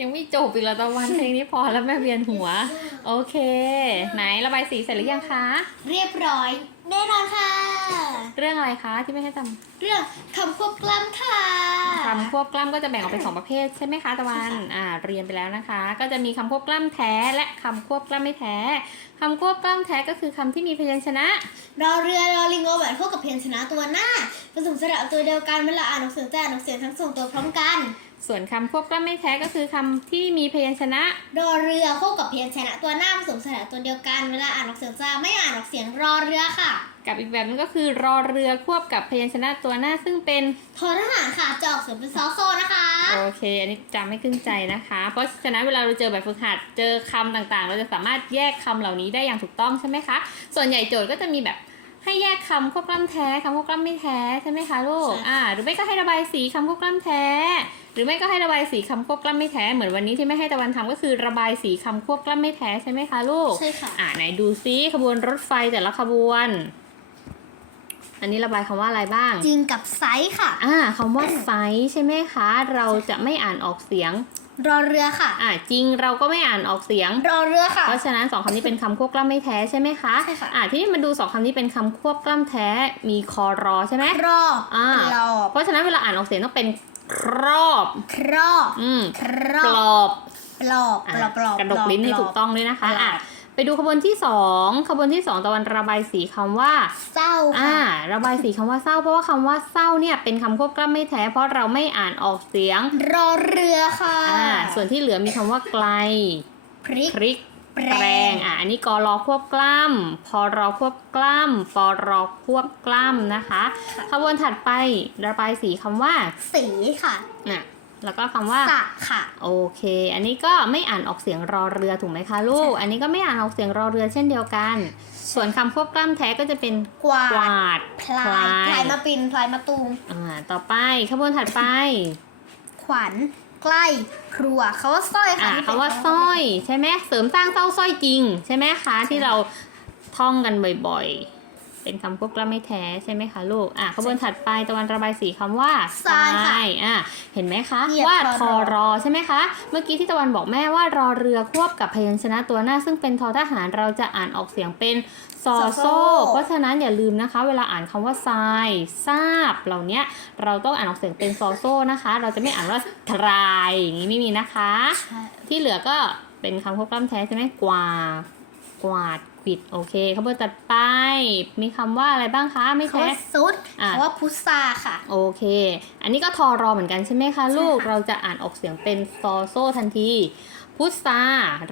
ยังไม่จบอีกแล้วตะวันเพลงนี้พอแล้วแม่เวียนหัว โอเค ไหนระบายสีเสร็จหรือยังคะ เรียบร้อย แน่นอนค่ะ เรื่องอะไรคะที่ไม่ให้จเรื่องคำควบกล้ำค่ะำคำควบกล้ำก็จะแบ่งออกเป็นสองประเภทใช่ไหมคะตะวันใช่ค่ะอ่าเรียนไปแล้วนะคะ ก็จะมีคำควบกล้ำแท้และคำควบกล้ำไม่แท้คำควบกล้ำแท้ก็คือคำที่มีพยัญชนะ รอเรือรอลิงโอแหวนพวกกับเพียญชนะตัวหน้าผสมสระตัวเดียวกันเวลาอ่านออกเสียงจะอ่านออกเสียงทั้งสองตัวพร้อมกัน ส่วนคำควบกล้ำไม่แท้ก็คือคำที่มีพยัญชนะ รอเรือคู่กับเพียญชนะตัวหน้าผสมสระตัวเดียวกันเวลาอ่านออกเสียงจะไม่อ่านออกเสียงรอเรือค่ะกับอีกแบบนึงก็คือรอเรือควบกับพยัญชนะตัวหน้าซึ่งเป็นทอทหารค่ะจอกเสียงเป็นซอโซนะคะ โอเค อันนี้จำไม่ขึ้นใจนะคะ เพราะฉะนั้นเวลาเราเจอแบบฝึกหัดเจอคำต่างๆ เราจะสามารถแยกคำเหล่านี้ได้อย่างถูกต้องใช่ไหมคะ ส่วนใหญ่โจทย์ก็จะมีแบบ ให้แยกคำควบกล้ำแท้คำควบกล้ำไม่แท้ใช่ไหมคะลูก อ่า หรือไม่ก็ให้ระบายสีคำควบกล้ำแท้ หรือไม่ก็ให้ระบายสีคำควบกล้ำไม่แท้เหมือนวันนี้ที่ไม่ให้ตะวันทำก็คือระบายสีคำควบกล้ำไม่แท้ใช่ไหมคะลูก ใช่ค่ะ อ่าไหนดูซิขบวนรถไฟแต่ละขบวน อันนี้ระบายคำว่าอะไรบ้าง จริงกับไซส์ค่ะ อ่าคำว่าไซส์ใช่ไหมคะ เราจะไม่อ่านออกเสียง รอเรือค่ะ อ่าจริงเราก็ไม่อ่านออกเสียง รอเรือค่ะ เพราะฉะนั้นสองคำนี้เป็นคำควบกล้ำไม่แท้ใช่ไหมคะใช่ค่ะ อ่าที่นี่มาดูสองคำนี้เป็นคำควบกล้ำแท้มีคอรอใช่ไหมรอบอ่ารอบเพราะฉะนั้นเวลาอ่านออกเสียงต้องเป็นครอบ ครอบอืมครกรอบอบปลอบอะปลอบปลอบ กระดกลิ้นให้ถูกต้องด้วยนะคะปลอบอะ ไปดูขบวนที่สองขบวนที่สองตะวันระบายสีคำว่า เศร้าอ่าค่ะระบายสีคำว่าเศร้า เพราะว่าคำว่าเศร้าเนี่ยเป็นคำควบกล้ำไม่แท้ เพราะเราไม่อ่านออกเสียง รอเรือค่ะอ่าส่วนที่เหลือมีคำว่าไกลพริกพริกแปแปรรงงอะอันนี้กรอควบกล้ำพอรอควบกล้ำปอรอควบกล้ำนะคะขบวนถัดไประบายสีคำว่า สีค่ะน่ะ แล้วก็คำว่าสะค่ะ โอเค อันนี้ก็ไม่อ่านออกเสียงรอเรือถูกไหมคะลูก อันนี้ก็ไม่อ่านออกเสียงรอเรือเช่นเดียวกัน ส่วนคำควบกล้ำแท้ก็จะเป็นกวาดกวาดพลายพลายมาปินพลายมาตูมอ่าต่อไปขบวนถัดไป ขวัญใกล้ครัวเขาว่าสร้อยค่ะอ่าที่เป็นคำว่าสร้อยใช่ไหมเสริมสร้างเต้าสร้อยจริง ใช่ไหมคะที่เราท่องกันบ่อยๆ เป็นคำควบกล้ำไม่แท้ใช่ไหมคะลูก อะขบวนถัดไปตะวันระบายสีคำว่าทรายค่ะ อะเห็นไหมคะเหยียบว่าททออรรอ อใช่ไหมคะ เมื่อกี้ที่ตะวันบอกแม่ว่ารอเรือควบกับพยัญชนะตัวหน้า ซึ่งเป็นทอทหารเราจะอ่านออกเสียงเป็นซอโซเพราะฉะนั้นอย่าลืมนะคะ เวลาอ่านคำว่าทรายทราบเหล่าเนี้ยเราต้องอ่านออกเสียงเป็นซอโซนะคะ เราจะไม่อ่านว่าทรายอย่างนี้ไม่มีนะคะใช่ที่เหลือก็เป็นคำควบกล้ำแท้ใช่ไหมกวาดกวาด ขวิดโอเคขบวนตัดไป มีคำว่าอะไรบ้างคะ ไม่เขาแท้ว่าซุดอะเขาว่าพุทราค่ะ โอเค อันนี้ก็ทอรอเหมือนกันใช่ไหมคะ ลูกใช่ค่ะเราจะอ่านออกเสียงเป็นซอโซทันที พุทรา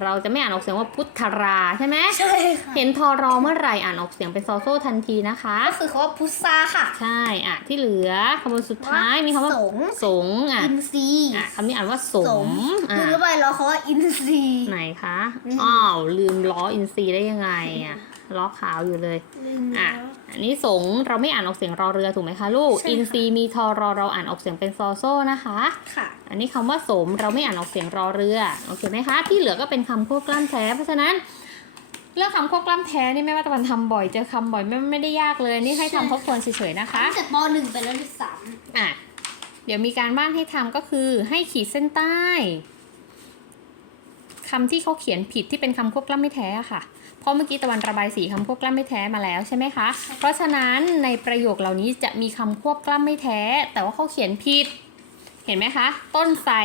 เราจะไม่อ่านออกเสียงว่าพุทธราใช่ไหมใช่ค่ะ เห็นทอรอเมื่อไหร่อ่านออกเสียงเป็นซอโซทันทีนะคะ ก็คือเขาว่าพุทราค่ะ ใช่อะที่เหลือคำบวนสุดท้ายมีคำว่าสงสงอะอินทรีย์อะคำนี้อ่านว่าสสมมอะคือไปแล้วเขาว่าอินทรีย์ ไหนคะอืมอ้าวลืมล้ออินซีย์ได้ยังไงอะ ล้อขาวอยู่เลย อะ อันนี้สงเราไม่อ่านออกเสียงรอเรือถูกไหมคะลูกใช่ค่ะอินซีย์มีทอรอเราอ่านออกเสียงเป็นซอโซนะคะ ค่ะ อันนี้คำว่าสมเราไม่อ่านออกเสียงรอเรือ โอเคไหมคะ ที่เหลือก็เป็นคำควบกล้ำแท้ เพราะฉะนั้นเรื่องคำควบกล้ำแท้นี่แม่ว่าตะวันทำบ่อยเจอคำบ่อยไม่ไม่ได้ยากเลย นี่ให้ทำทบทวนเฉยๆนะคะตั้งแต่ปหนึ่งไปแล้วด้วยซ้อะ เดี๋ยวมีการบ้านให้ทำก็คือให้ขีดเส้นใต้ คำที่เขาเขียนผิดที่เป็นคำควบกล้ำไม่แท้อะค่ะ เพราะเมื่อกี้ตะวันระบายสีคำควบกล้ำไม่แท้มาแล้วใช่ไหมคะ เพราะฉะนั้นในประโยคเหล่านี้จะมีคำควบกล้ำไม่แท้ แต่ว่าเขาเขียนผิด เห็นไหมคะ ต้นไทร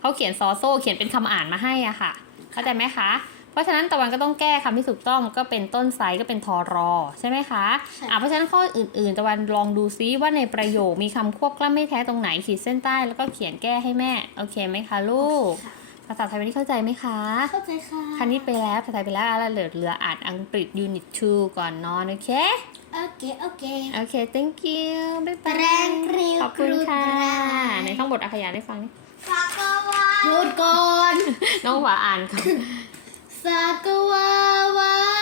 เขาเขียนซอโซ่เขียนเป็นคำอ่านมาให้อะค่ะ เข้าใจไหมคะเพราะฉะนั้นตะวันก็ต้องแก้คำที่ถูกต้องก็เป็นต้นไทรก็เป็นทอรอใช่ไหมคะำอะเพราะฉะนั้นข้ออื่นๆ ตะวันลองดูซิว่าในประโยคมีคำควบกล้ำไม่แท้ตรงไหนขีดเส้นใต้แล้วก็เขียนแก้ให้แม่ โอเคไหมคะลูกค่ะภาษาไทยวันนี้เข้าใจไหมคะ เข้าใจค่ะ คณิตไปแล้ว ภาษาไทยไปแล้วแล้วเหลือเหลืออ่านอังกฤษ unit 2ก่อนนอนโอเค โอเค โอเค โอเค thank you บ๊ายแปบารยงกริ้วขอบคุณค่ะกรุบกรายในท่องบทอาขยานได้ฟังนี่สักวาหยุดก่อน น้องหวาอ่านค่ะสักวาวัน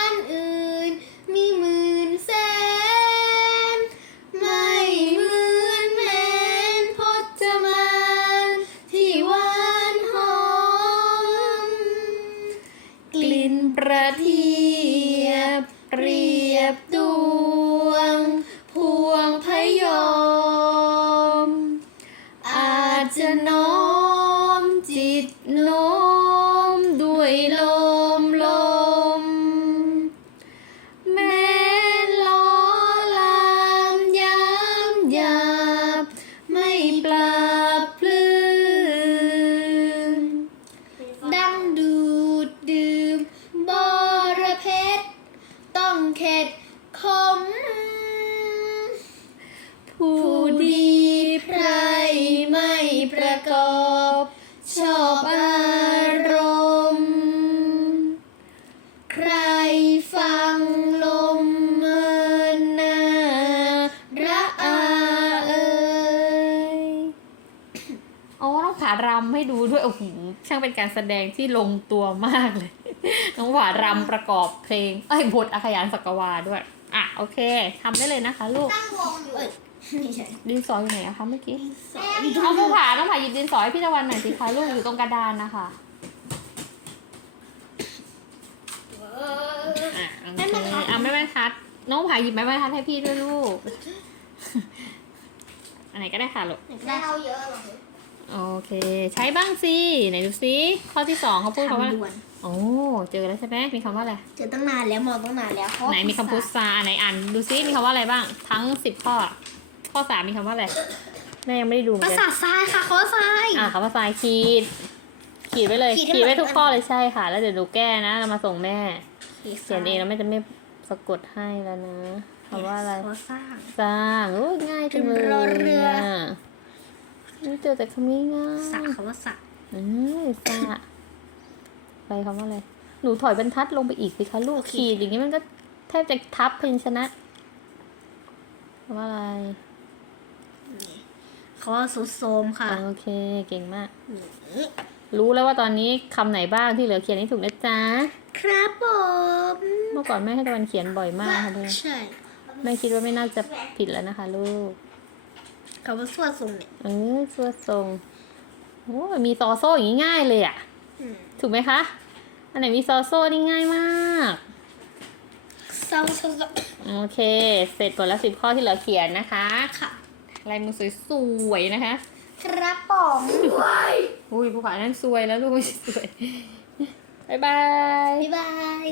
ไม่ประกอบ ชอบอารมณ์ ใครฟังลมเมินนาระอาเอ่ยอ๋อต้องผารำให้ดูด้วยโอ้โหช่างเป็นการแสดงที่ลงตัวมากเลย น้องผารำประกอบเพลง เอ้ยบทอาขยานสักวาด้วย อะ โอเคทำได้เลยนะคะลูก ตั้งวงอยู่ไม่ใช่ ดินสออยู่ไหนอะคะเมื่อกี้แม่เอาผู้ผ่าต้องผ่าหยิบดินสอให้พี่ตะวันหน่อยสิคะลูกอยู่ตรงกระดานนะคะอะโอเคอะแม่แม่ทัด น้องผ่าหยิบแม่แม่ทัดให้พี่ด้วยลูก อันไหนก็ได้ค่ะลูก ได้เอาเยอะหรอโอเค ใช้บ้างสิไหนดูซิข้อที่สองเขาพูดคำว่าคำด่วนโอ้เจอแล้วใช่ไหมมีคำว่าอะไรเจอตั้งนานแล้วมองตั้งนานแล้วไหนมีคำพูดซาอันไหนอ่านดูซิมีคำว่าอะไรบ้าง ทั้งสิบข้อ ข้อสามมีคำว่าอะไรแม่ยังไม่ได้ดูเหมือนภากันษาทรายค่ะข้อทราย อ่าคำว่าทรายขีด ขีดไว้เลยขีดให้ขีดไว้หมดทุกข้อเลยใช่ค่ะ แล้วเดี๋ยวหนูแก้นะเรามาส่งแม่ เขียนเองแล้วแม่จะไม่สะกดให้แล้วนะคำว่าอะไร ข้อสร้าง สร้างโอ้ยง่ายจังเลยรอเรือ นี่เจอแต่คำนี้ง่ายสักคำว่าสักอืมสระไปคำว่าอะไร หนูถอยบรรทัดลงไปอีกสิคะลูกขีดอย่างนี้มันก็แทบจะทับเพนชนะคำว่าอะไร คำว่าสุดโทรมค่ะ โอเค เก่งมาก รู้แล้วว่าตอนนี้คำไหนบ้างที่เหลือเขียนให้ถูกนะจ๊ะ ครับผม เมื่อก่อนแม่ให้ตะวันเขียนบ่อยมากค่ะเพื่อนใช่ แม่คิดว่าไม่น่าจะผิดแล้วนะคะ ลูกคำว่าสวดทรงเนี่ย เออสวดทรงโอ้ยมีซอโซ่อย่างนี้ง่ายเลยอะอืมถูกไหมคะ อันไหนมีซอโซ่นี่ง่ายมากเศร้าเศร้าเศร้าโอเค เสร็จหมดแล้วสิบข้อที่เหลือเขียนนะคะ ค่ะ ลายมือสวยๆนะคะ ครับผมอุ้ยผู้ขานั่นสวยแล้วลูกไม่ใช่สวย บ๊ายบาย บ๊ายบาย